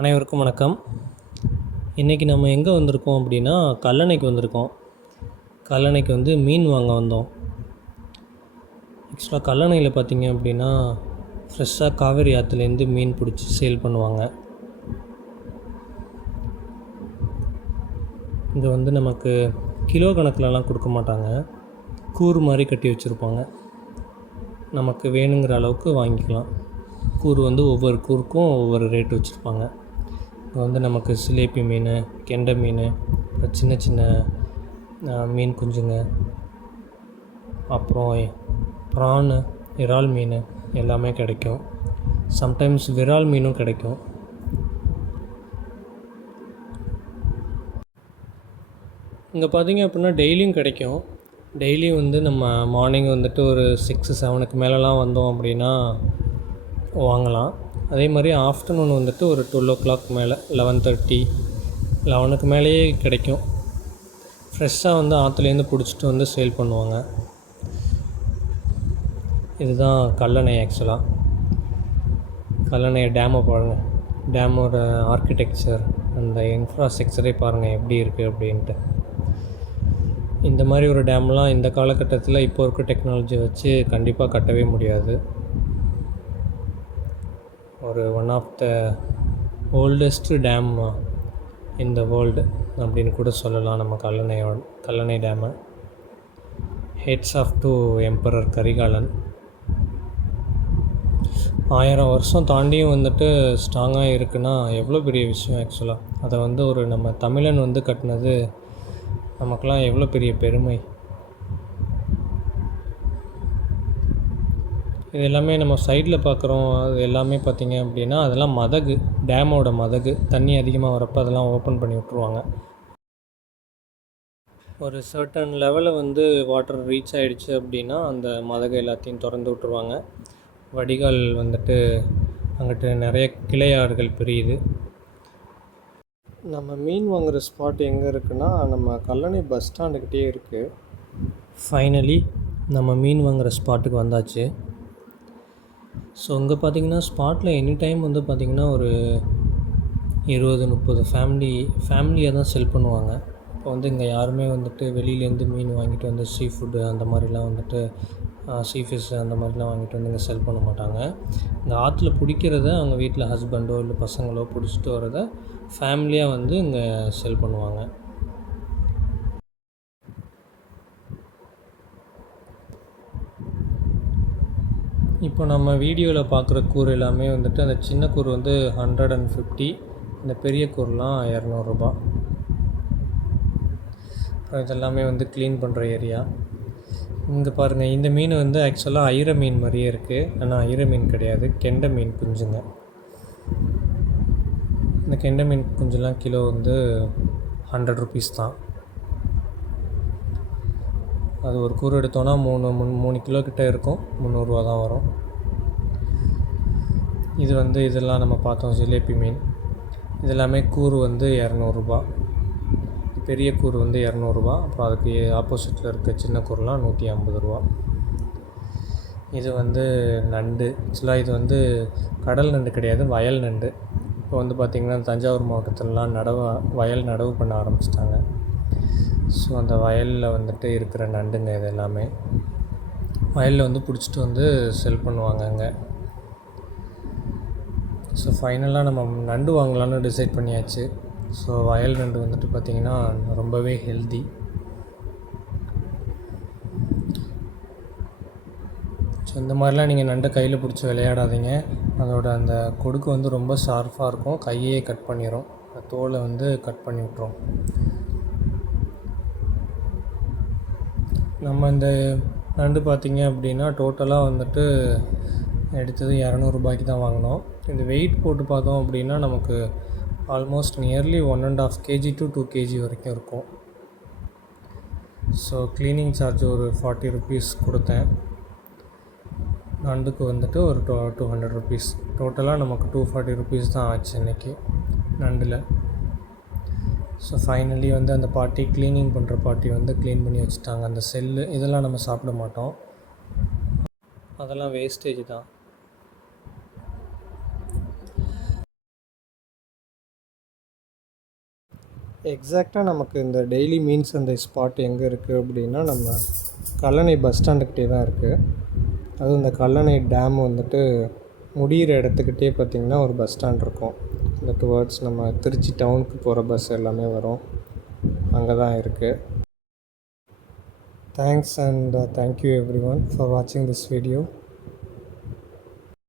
அனைவருக்கும் வணக்கம். இன்றைக்கி நம்ம எங்கே வந்திருக்கோம் அப்படின்னா கல்லணைக்கு வந்திருக்கோம். கல்லணைக்கு வந்து மீன் வாங்க வந்தோம். ஆக்சுவலாக கல்லணையில் பார்த்திங்க அப்படின்னா ஃப்ரெஷ்ஷாக காவேரி ஆற்றுலேருந்து மீன் பிடிச்சி சேல் பண்ணுவாங்க. இங்கே வந்து நமக்கு கிலோ கணக்கிலலாம் கொடுக்க மாட்டாங்க, கூறு மாதிரி கட்டி வச்சுருப்பாங்க. நமக்கு வேணுங்கிற அளவுக்கு வாங்கிக்கலாம். கூறு வந்து ஒவ்வொரு கூறுக்கும் ஒவ்வொரு ரேட் வச்சுருப்பாங்க. இப்போ வந்து நமக்கு சிலேப்பி மீன், கெண்டை மீன், சின்ன சின்ன மீன் குஞ்சுங்க, அப்புறம் ப்ரானு, இறால் மீன் எல்லாமே கிடைக்கும். சம்டைம்ஸ் விரால் மீனும் கிடைக்கும். இங்கே பார்த்திங்க அப்படின்னா டெய்லியும் கிடைக்கும். டெய்லியும் வந்து நம்ம மார்னிங் வந்துட்டு ஒரு 6-7க்கு மேலெலாம் வந்தோம் அப்படின்னா வாங்கலாம். அதே மாதிரி ஆஃப்டர்நூன் வந்துட்டு ஒரு 12 o'clock மேலே 11:30 11க்கு மேலேயே கிடைக்கும். ஃப்ரெஷ்ஷாக வந்து ஆற்றுலேருந்து பிடிச்சிட்டு வந்து சேல் பண்ணுவாங்க. இதுதான் கல்லணை. ஆக்சுவலாக கல்லணை டேமை பாருங்கள், டேமோட ஆர்கிடெக்சர், அந்த இன்ஃப்ராஸ்ட்ரக்சரே பாருங்கள் எப்படி இருக்குது அப்படின்ட்டு. இந்த மாதிரி ஒரு டேம்லாம் இந்த காலகட்டத்தில் இப்போ இருக்க டெக்னாலஜி வச்சு கண்டிப்பாக கட்டவே முடியாது. ஒரு one of the oldest dam in the world அப்படின்னு கூட சொல்லலாம் நம்ம கல்லணை டேமை. Hats off to emperor Karikalan. 1000 வருஷம் தாண்டியும் வந்துட்டு ஸ்ட்ராங்காக இருக்குன்னா எவ்வளோ பெரிய விஷயம். ஆக்சுவலாக அதை வந்து ஒரு நம்ம தமிழன் வந்து கட்டினது நமக்கெல்லாம் எவ்வளோ பெரிய பெருமை. இது எல்லாமே நம்ம சைடில் பார்க்குறோம். அது எல்லாமே பார்த்திங்க அப்படின்னா அதெல்லாம் மதகு, டேமோட மதகு. தண்ணி அதிகமாக வரப்போ அதெல்லாம் ஓப்பன் பண்ணி விட்ருவாங்க. ஒரு சர்டன் லெவலில் வந்து வாட்டர் ரீச் ஆகிடுச்சு அப்படின்னா அந்த மதகு எல்லாத்தையும் திறந்து விட்ருவாங்க. வடிகால் வந்துட்டு அங்கிட்டு நிறைய கிளையாறுகள் பிரியுது. நம்ம மீன் வாங்குகிற ஸ்பாட் எங்கே இருக்குன்னா நம்ம கல்லணை பஸ் ஸ்டாண்டுக்கிட்டே இருக்குது. ஃபைனலி நம்ம மீன் வாங்குகிற ஸ்பாட்டுக்கு வந்தாச்சு. ஸோ இங்கே பார்த்திங்கன்னா ஸ்பாட்டில் எனி டைம் வந்து பார்த்திங்கன்னா ஒரு 20-30 ஃபேமிலியாக தான் செல் பண்ணுவாங்க. இப்போ வந்து இங்கே யாருமே வந்துட்டு வெளியிலேருந்து மீன் வாங்கிட்டு வந்து சீ ஃபுட்டு அந்த மாதிரிலாம் வந்துட்டு சீ ஃபிஷ் அந்த மாதிரிலாம் வாங்கிட்டு வந்து இங்கே செல் பண்ண மாட்டாங்க. இந்த ஆற்றுல பிடிக்கிறத அவங்க வீட்டில் ஹஸ்பண்டோ இல்லை பசங்களோ பிடிச்சிட்டு வரதை ஃபேமிலியாக வந்து இங்கே செல் பண்ணுவாங்க. இப்போ நம்ம வீடியோவில் பார்க்குற கூறு எல்லாமே வந்துட்டு அந்த சின்ன கூறு வந்து 150, இந்த பெரிய கூறுலாம் 200 ரூபா. அப்புறம் இதெல்லாமே வந்து க்ளீன் பண்ணுற ஏரியா. இங்கே பாருங்கள், இந்த மீன் வந்து ஆக்சுவலாக ஐர மீன் மாதிரியே இருக்குது, ஆனால் ஐர மீன் கிடையாது, கெண்டை மீன் குஞ்சுங்க. இந்த கெண்டை மீன் குஞ்சுலாம் கிலோ வந்து 100 rupees தான். அது ஒரு கூறு எடுத்தோன்னா 3 கிலோ கிட்டே இருக்கும், 300 ரூபா தான் வரும். இது வந்து இதெல்லாம் நம்ம பார்த்தோம் ஜிலேபி மீன். இதெல்லாமே கூறு வந்து 200 ரூபா. பெரிய கூறு வந்து 200 ரூபா. அப்புறம் அதுக்கு ஆப்போசிட்டில் இருக்க சின்ன கூறுலாம் 150 ரூபா. இது வந்து நண்டு. ஆக்சுவலாக இது வந்து கடல் நண்டு கிடையாது, வயல் நண்டு. இப்போ வந்து பார்த்திங்கன்னா தஞ்சாவூர் மாவட்டத்திலலாம் வயல் நடவு பண்ண ஆரம்பிச்சிட்டாங்க. ஸோ அந்த வயலில் வந்துட்டு இருக்கிற நண்டுங்க இது எல்லாமே வயலில் வந்து பிடிச்சிட்டு வந்து செல் பண்ணுவாங்க அங்கே. ஸோ ஃபைனலாக நம்ம நண்டு வாங்கலான்னு டிசைட் பண்ணியாச்சு. ஸோ வயல் நண்டு வந்துட்டு பார்த்திங்கன்னா ரொம்பவே ஹெல்தி. ஸோ இந்த மாதிரிலாம் நீங்கள் நண்டை கையில் பிடிச்சி விளையாடாதீங்க. அதோட அந்த கொடுக்கு வந்து ரொம்ப ஷார்ப்பாக இருக்கும், கையே கட் பண்ணிடும், தோலை வந்து கட் பண்ணி விட்ரும். நம்ம இந்த நண்டு பார்த்திங்க அப்படின்னா டோட்டலாக வந்துட்டு எடுத்தது 200 ரூபாய்க்கு தான் வாங்கினோம். இந்த வெயிட் போட்டு பார்த்தோம் அப்படின்னா நமக்கு almost nearly 1.5 kg to 2 kg வரைக்கும் இருக்கும். ஸோ க்ளீனிங் சார்ஜ் ஒரு 40 rupees கொடுத்தேன். நண்டுக்கு வந்துட்டு ஒரு 200 rupees. டோட்டலாக நமக்கு 240 rupees தான் ஆச்சு இன்றைக்கி நண்டில். ஸோ ஃபைனலி வந்து அந்த பாட்டி, க்ளீனிங் பண்ணுற பாட்டி வந்து க்ளீன் பண்ணி வச்சுட்டாங்க. அந்த செல்லு இதெல்லாம் நம்ம சாப்பிட மாட்டோம், அதெல்லாம் வேஸ்டேஜ் தான். எக்ஸாக்டாக நமக்கு இந்த டெய்லி மீன் சந்தை ஸ்பாட் எங்கே இருக்குது அப்படின்னா நம்ம கல்லணை பஸ் ஸ்டாண்டுக்கிட்டே தான் இருக்குது. அதுவும் இந்த கல்லணை டேம் வந்துட்டு முடிகிற இடத்துக்கிட்டே பார்த்திங்கன்னா ஒரு பஸ் ஸ்டாண்ட் இருக்கும். இந்த டுவர்ட்ஸ் நம்ம திருச்சி டவுனுக்கு போகிற பஸ் எல்லாமே வரும், அங்கே தான் இருக்குது. Thanks and thank you every one for வாட்சிங் திஸ் வீடியோ.